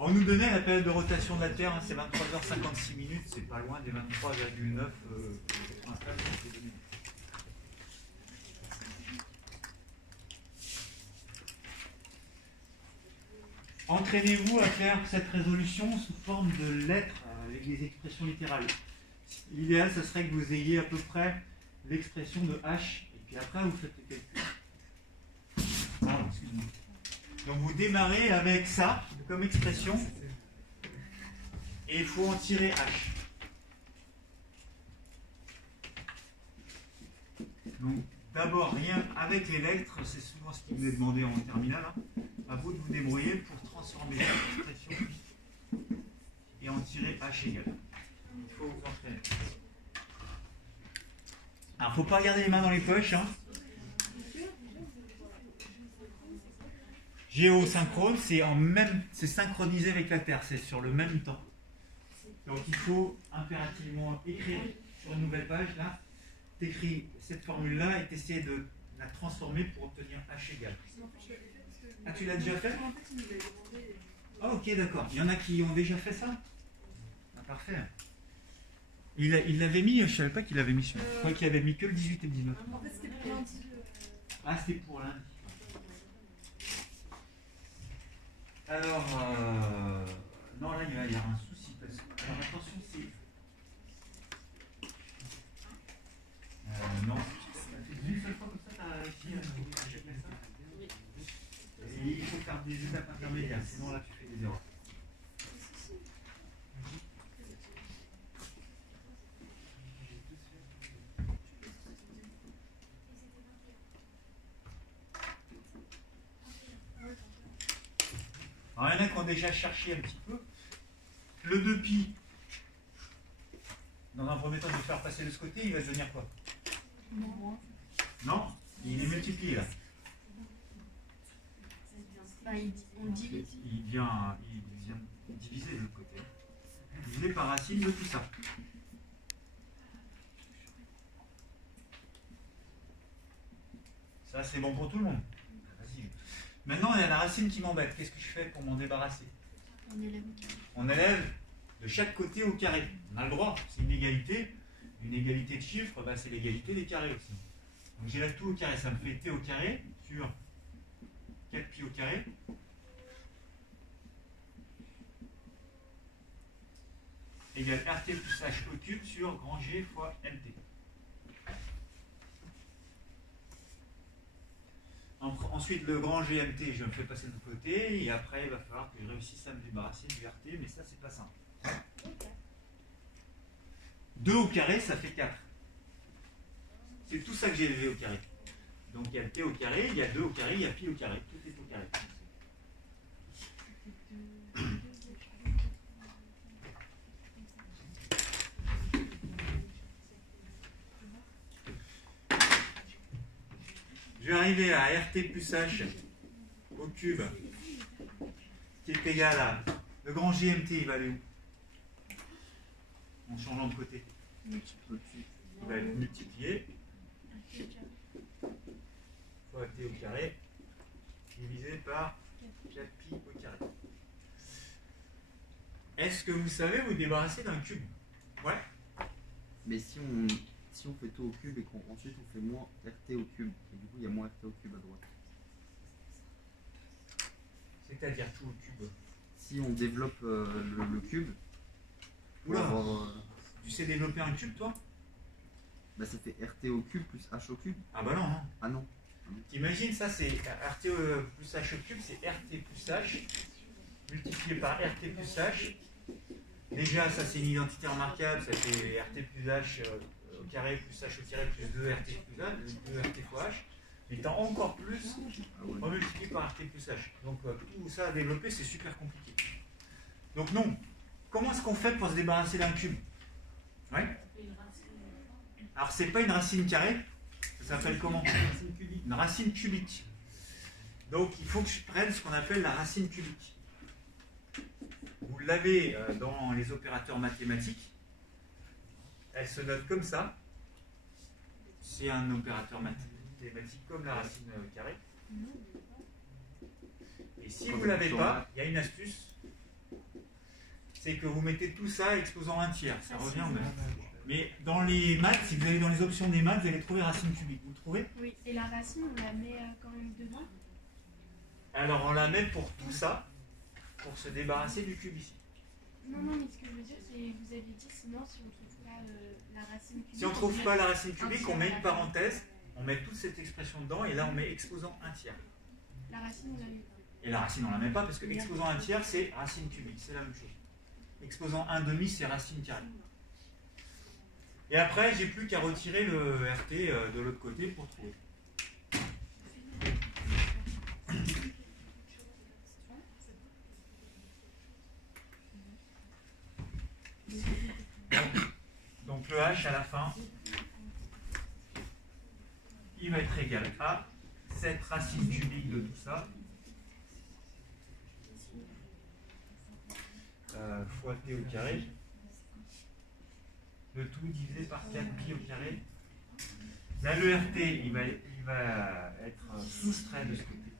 On nous donnait la période de rotation de la Terre, hein, c'est 23h56 minutes, c'est pas loin des 23,9 93 qui étaient donnés. Entraînez-vous à faire cette résolution sous forme de lettres avec des expressions littérales. L'idéal, ce serait que vous ayez à peu près l'expression de H, et puis après vous faites les calculs. Pardon, excuse-moi. Donc vous démarrez avec ça comme expression et il faut en tirer H. Donc d'abord rien avec les lettres, c'est souvent ce qui vous est demandé en terminale. Hein. À vous de vous débrouiller pour transformer cette expression et en tirer H égal. Il faut vous entraîner. Alors il ne faut pas garder les mains dans les poches. Hein. Géosynchrone, c'est synchronisé avec la Terre, c'est sur le même temps. Donc il faut impérativement écrire sur une nouvelle page, là, t'écris cette formule-là et t'essaies de la transformer pour obtenir H égal. Ah, tu l'as déjà fait? Ah, ok, d'accord. Il y en a qui ont déjà fait ça? Ah, parfait. Il l'avait mis, je ne savais pas qu'il l'avait mis sur. Je crois qu'il avait mis que le 18 et le 19. En fait, c'était pour lundi. Ah, c'était pour lundi. Alors, non, là, il va y avoir un souci. Parce que, alors, attention, c'est. Non. Une seule fois comme ça, tu as réussi à trouver ça. Et il faut faire des étapes intermédiaires, sinon là, tu fais des erreurs. Alors, il y en a qui ont déjà cherché un petit peu. Le 2pi, dans un premier temps, de faire passer de ce côté, il va devenir quoi? Non, il est multiplié là. On divise. Il vient diviser de l'autre côté. Divisé par racine de tout ça. Ça, c'est bon pour tout le monde. Vas-y. Maintenant, il y a la racine qui m'embête. Qu'est-ce que je fais pour m'en débarrasser? On élève. On élève de chaque côté au carré. On a le droit, c'est une égalité. Une égalité de chiffres, bah, c'est l'égalité des carrés aussi. Donc j'élève tout au carré. Ça me fait t au carré sur 4pi au carré. Égale RT plus H au cube sur grand G fois MT. Ensuite, le grand GMT, je me fais passer de l'autre côté, et après, il va falloir que je réussisse à me débarrasser du RT, mais ça, c'est pas simple. 2 au carré, ça fait 4. C'est tout ça que j'ai élevé au carré. Donc, il y a le T au carré, il y a 2 au carré, il y a pi au carré. Tout est au carré. Je vais arriver à RT plus H au cube, qui est égal à le grand GMT, il va aller où? En changeant de côté. Il va être multiplié fois T au carré divisé par 4pi au carré. Est-ce que vous savez vous débarrasser d'un cube? Ouais. Mais si on fait tout au cube et qu'ensuite on fait moins RT au cube, et du coup il y a moins RT au cube à droite. C'est-à-dire tout au cube. Si on développe le cube, Oula. avoir, Tu sais développer un cube, toi? bah ça fait RT au cube plus H au cube. Ah bah non, hein. Ah non. T'imagines, ça c'est RT plus H au cube, c'est RT plus H multiplié par RT plus H. Déjà, ça c'est une identité remarquable, ça fait RT plus H au carré plus H au carré plus 2 RT plus H, 2 RT fois H. Étant encore plus multiplié par RT plus H. Donc tout ça à développer, c'est super compliqué. Donc non. Comment est-ce qu'on fait pour se débarrasser d'un cube? Ouais. Alors c'est pas une racine carrée, ça s'appelle comment? Une racine cubique. Donc il faut que je prenne ce qu'on appelle la racine cubique. Vous l'avez dans les opérateurs mathématiques. Elle se note comme ça. C'est un opérateur mathématique comme la racine carrée. Et si vous ne l'avez pas, il y a une astuce. C'est que vous mettez tout ça exposant un tiers. Ça revient au même. Mais dans les maths, si vous allez dans les options des maths, vous allez trouver racine cubique. Vous le trouvez? Oui, et la racine, on la met quand même dedans? Alors on la met pour tout ça, pour se débarrasser du cube ici. Non, mais ce que je veux dire, c'est vous aviez dit sinon, si on trouve pas la racine cubique. Si on ne trouve pas la racine cubique, on met une parenthèse, on met toute cette expression dedans, et là on met exposant un tiers. La racine, on la met pas. Et la racine, on la met pas, parce que exposant un tiers, c'est racine cubique, c'est la même chose. Exposant un demi, c'est racine carrée. Et après, j'ai plus qu'à retirer le RT de l'autre côté pour trouver. Donc le H à la fin, il va être égal à cette racine cubique de tout ça, fois T au carré, le tout divisé par 4pi au carré. Là, le RT, il va être soustrait de ce côté.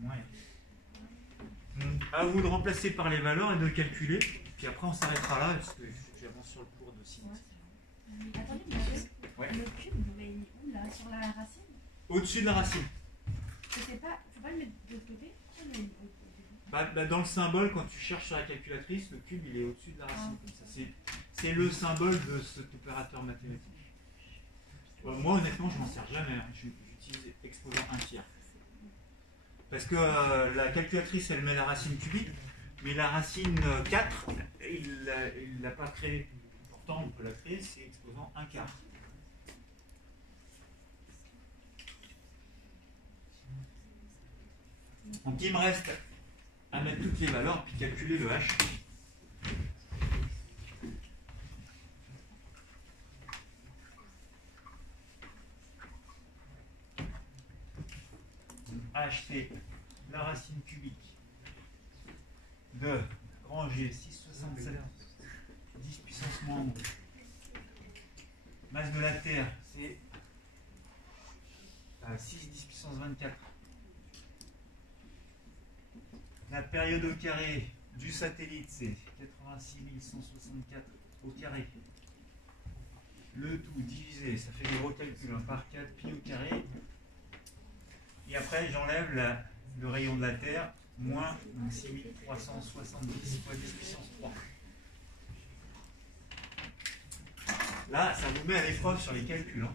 Moins RT. À vous de remplacer par les valeurs et de calculer. Puis après, on s'arrêtera là, parce que j'avance sur le cours de cinétique. Attendez, mais Ouais. le cube, vous l'avez mis où là? Sur la racine? Au-dessus de la racine. Faut pas le mettre de l'autre côté? Pourquoi le mettre de l'autre côté? Dans le symbole, quand tu cherches sur la calculatrice, le cube il est au-dessus de la racine. Comme ça. C'est le symbole de cet opérateur mathématique. Moi honnêtement je m'en sers jamais, hein. J'utilise exposant un tiers. Parce que la calculatrice elle met la racine cubique, mais la racine 4, il ne l'a pas créée. Pourtant on peut la créer, c'est exposant un quart. Donc il me reste à mettre toutes les valeurs puis calculer le H. H c'est la racine cubique de grand G 6,67 10 puissance moins 11. Masse de la Terre c'est 6 10 puissance 24. La période au carré du satellite, c'est 86 164 au carré. Le tout divisé, ça fait des gros calculs, hein, par 4 pi au carré. Et après, j'enlève le rayon de la Terre, moins 6370 fois 10 puissance 3. Là, ça vous met à l'épreuve sur les calculs, hein.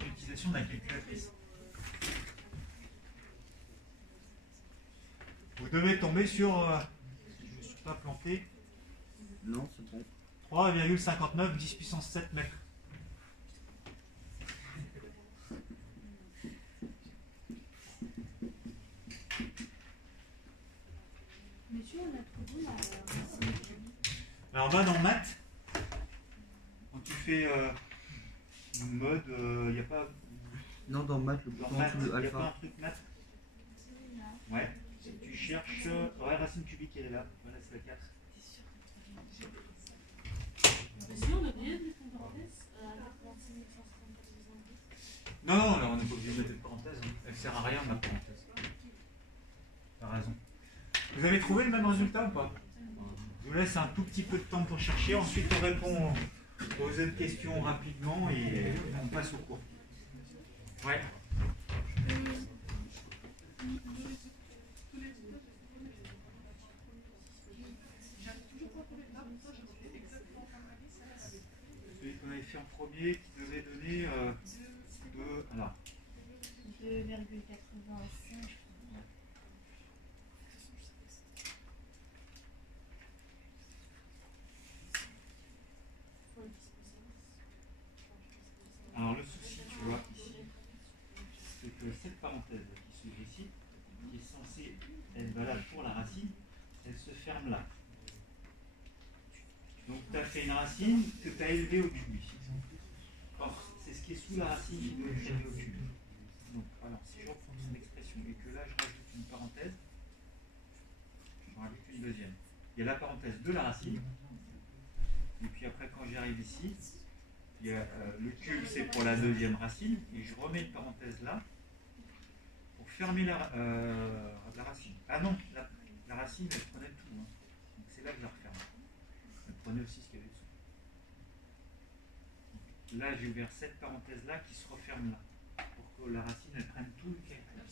L'utilisation de la calculatrice. Vous devez tomber sur, si je ne me suis pas planté, Non, c'est bon. 3,59 10 puissance 7 mètres. Monsieur, on a trouvé la racine cubique. Alors, en bas dans maths, quand tu fais mode, il n'y a pas. Non, dans maths, le Dans bouton en maths, dessous de il n'y a pas un alpha. truc maths. Là. Ouais. Tu cherches. Ouais, racine cubique, elle est là. Voilà, c'est la 4. Mais sinon, on a bien des parenthèses. Non, non, là, on n'est pas obligé de mettre de parenthèse. Elle sert à rien, ma parenthèse. T'as raison. Vous avez trouvé le même résultat ou pas? Je vous laisse un tout petit peu de temps pour chercher. Ensuite, on répond aux autres questions rapidement et on passe au cours. Ouais. Celui qu'on avait fait en premier qui devait donner alors, 2,85. alors le souci, tu vois, ici, c'est que cette parenthèse qui s'ouvre ici, qui est censée être valable pour la racine, elle se ferme là. Donc tu as fait une racine que tu as élevée au cube ici. Or, c'est ce qui est sous la racine qui doit être élevé au cube. Donc, alors, si je reprends son expression et que là je rajoute une parenthèse, j'en rajoute une deuxième. Il y a la parenthèse de la racine, et puis après quand j'arrive ici, il y a, le cube c'est pour la deuxième racine, et je remets une parenthèse là, pour fermer la racine. Ah non, la racine elle prenait tout, hein. Donc c'est là que je la referme. Elle prenait aussi ce qu'il y avait dessous. Là j'ai ouvert cette parenthèse là qui se referme là, pour que la racine elle prenne tout le calcul.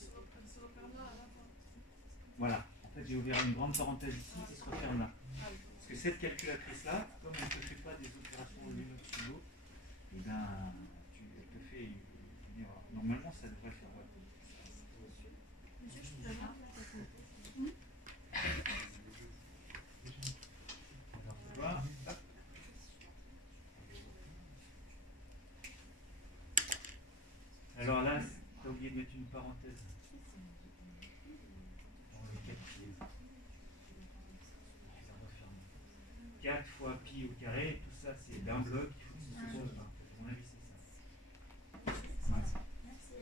Voilà, en fait j'ai ouvert une grande parenthèse ici qui se referme là. Parce que cette calculatrice là, comme elle ne te fait pas des opérations l'une au-dessus de l'autre, et ben, elle te fait une erreur. Normalement ça devrait faire. Monsieur, je peux avoir la photo. Voilà. Hop. Alors là, tu as oublié de mettre une parenthèse. Dans le calcul. 4 fois pi au carré, tout ça c'est d'un bloc, il faut que ce soit. À mon avis, c'est ça. Ouais.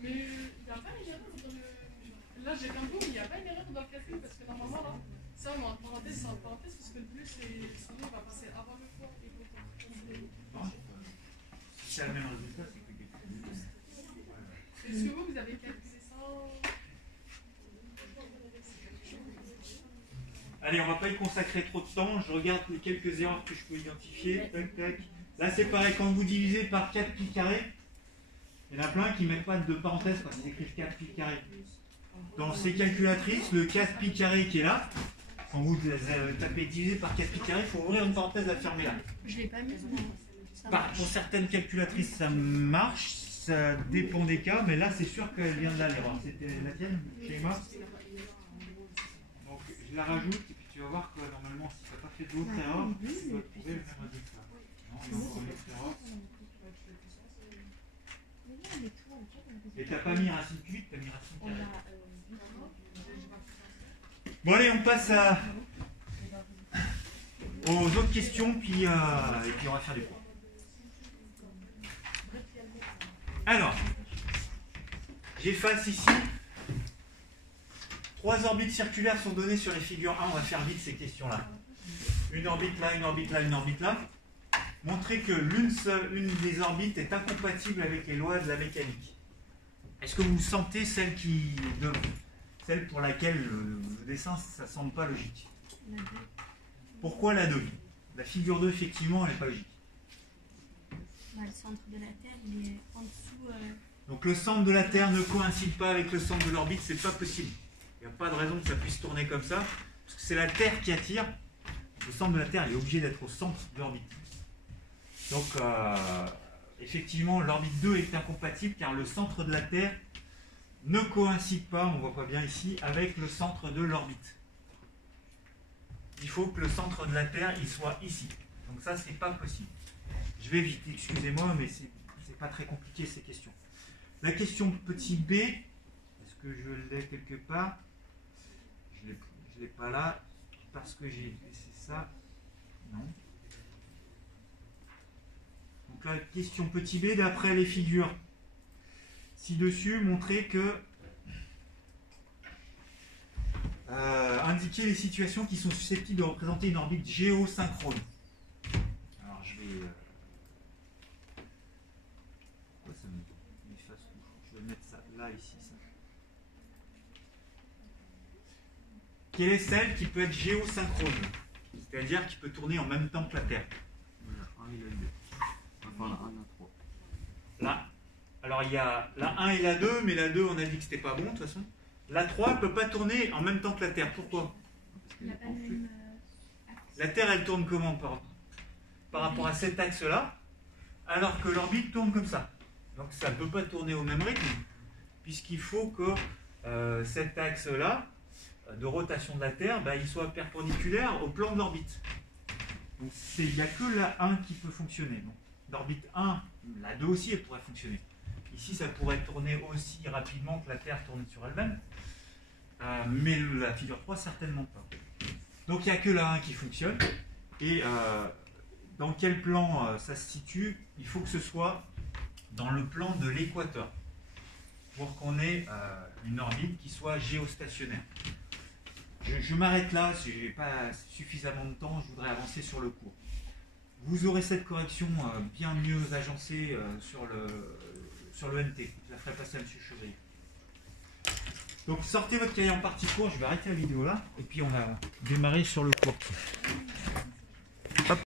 Mais il n'y a pas une erreur dans le. Là, j'ai qu'un bout, mais il n'y a pas une erreur dans le calcul parce que normalement, là, ça, on met en parenthèse, c'est en parenthèse parce que le plus, sinon, on va passer avant le fois et l'autre. Non, si c'est le même résultat, c'est que quelque chose. Est-ce que vous avez calculé ça? Allez, on va pas y consacrer trop de temps. Je regarde les quelques erreurs que je peux identifier. Tac, tac. Là, c'est pareil, quand vous divisez par 4 pi carré, il y en a plein qui ne mettent pas de parenthèse quand ils écrivent 4 pi carré. Dans ces calculatrices, le 4 pi carré qui est là, quand vous tapez divisé par 4 pi carré, il faut ouvrir une parenthèse, la fermer là. Je l'ai pas mis. Pour certaines calculatrices, ça marche, ça dépend des cas, mais là, c'est sûr qu'elle vient de là, l'erreur. C'était la tienne, chez Emma. Donc, je la rajoute, et puis tu vas voir que normalement, si tu n'as pas fait d'autres erreurs, tu vas trouver le même résultat. Non, il y a encore une autre erreur. Et tu n'as pas mis racine cubique, tu as mis racine carrée. Bon, allez, on passe aux autres questions, puis, et puis on va faire des points. Alors, j'efface ici. 3 orbites circulaires sont données sur les figures 1. On va faire vite ces questions-là. Une orbite là, une orbite là, une orbite là. Montrer que l'une des orbites est incompatible avec les lois de la mécanique. Est-ce que vous sentez celle pour laquelle le dessin, ça ne semble pas logique? La 2. Pourquoi la 2? La figure 2, effectivement, elle n'est pas logique. Bah, le centre de la Terre, il est en dessous. Donc le centre de la Terre ne coïncide pas avec le centre de l'orbite, c'est pas possible. Il n'y a pas de raison que ça puisse tourner comme ça, parce que c'est la Terre qui attire. Le centre de la Terre, il est obligé d'être au centre de l'orbite. Donc effectivement, l'orbite 2 est incompatible car le centre de la Terre ne coïncide pas, on ne voit pas bien ici, avec le centre de l'orbite. Il faut que le centre de la Terre il soit ici. Donc ça, c'est pas possible. Je vais vite, excusez-moi, mais c'est pas très compliqué ces questions. La question petit b, est-ce que je l'ai quelque part? Je l'ai pas là, parce que j'ai laissé ça. Non. Donc la question petit b, d'après les figures ci-dessus, montrer que indiquer les situations qui sont susceptibles de représenter une orbite géosynchrone. Alors je vais pourquoi ça m'efface tout? Je vais mettre ça là, ici, ça. Quelle est celle qui peut être géosynchrone, c'est-à-dire qui peut tourner en même temps que la Terre? La 1 et la 2. Enfin la 1 et la 3. Là. Alors il y a la 1 et la 2, mais la 2 on a dit que c'était pas bon de toute façon. La 3 ne peut pas tourner en même temps que la Terre. Pourquoi? Parce Il qu'elle n'y a est pas en de flux. même axe. La Terre elle tourne comment par rapport à cet axe-là, alors que l'orbite tourne comme ça. Donc ça ne peut pas tourner au même rythme, puisqu'il faut que cet axe-là, de rotation de la Terre, il soit perpendiculaire au plan de l'orbite. Donc il n'y a que la 1 qui peut fonctionner. Donc l'orbite 1, la 2 aussi, elle pourrait fonctionner. Ici, ça pourrait tourner aussi rapidement que la Terre tourne sur elle-même, mais la figure 3, certainement pas. Donc il n'y a que la 1 qui fonctionne, et dans quel plan ça se situe? Il faut que ce soit dans le plan de l'équateur, pour qu'on ait une orbite qui soit géostationnaire. Je m'arrête là, si je n'ai pas suffisamment de temps, je voudrais avancer sur le cours. Vous aurez cette correction bien mieux agencée sur le NT. Je la ferai passer à M. Chevrier. Donc sortez votre cahier en partie cours, je vais arrêter la vidéo là, et puis on va démarrer sur le cours.